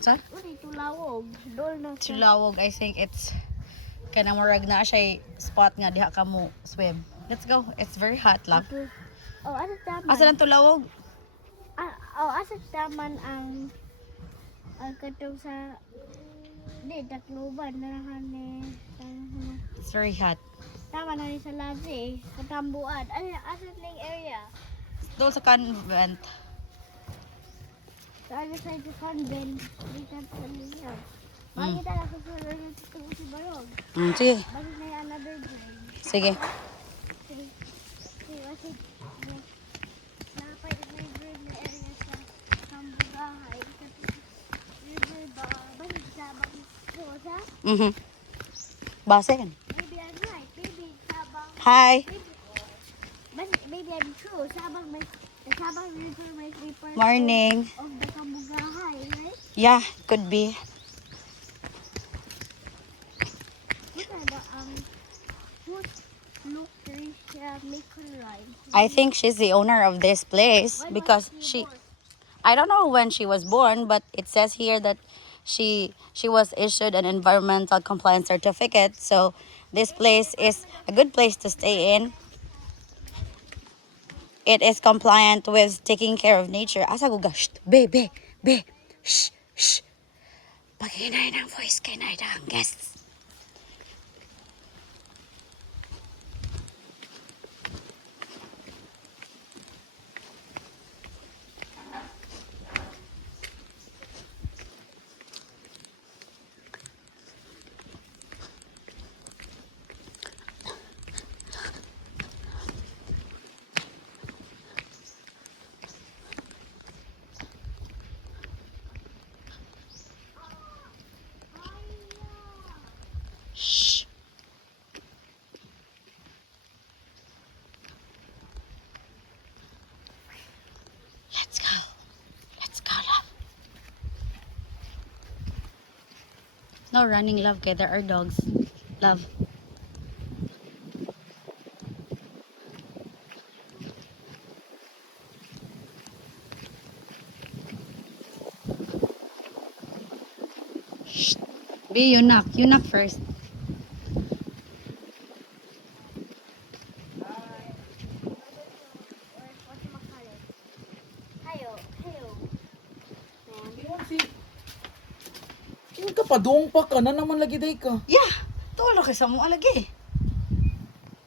Sa? Uri tulawog. Dol na sa. Chilawog, I think it's kanang murag na siya spot nga diha ka mo swim. Let's go. It's very hot, love. Oh, asa taman? Asa lang tulawog? Asa taman ang katong sa Tacloban na ni It's very hot. tama na ni sa Labi, Katambuan. Ay, asa ning area? Doon sa convent. Sa other side sa convent, dito sa niya. Makita na sa solar ng tutong si Barog. Sige. Bakit na yung another grade? Sige. Sige, kasi napay na yung grade na area sa Kambugahay. River ba? Bakit sa Bakit sa? Base yan. Maybe I'm right. Maybe Sabang. Hi. Maybe I'm true. Sabang may the Sabang River may report Morning. of the Kambugahay, right? Yeah, could be. Look at the who's Lucretia Mikuline. I think she's the owner of this place because I don't know when she was born, but it says here that she was issued an environmental compliance certificate. So this place is a good place to stay in. It is compliant with taking care of nature. Asa ko ga? Shh, be. Shh, shh. Paghinay ng voice kay Naida ang guests. Shh. Let's go. Let's go, love. No running, love, kay there are dogs. Love. Shh. Be, you knock. You knock first. Hayo. Yung kapadong pa ka na naman lagi day ka. Yeah. Tulo kay sa mo alagi.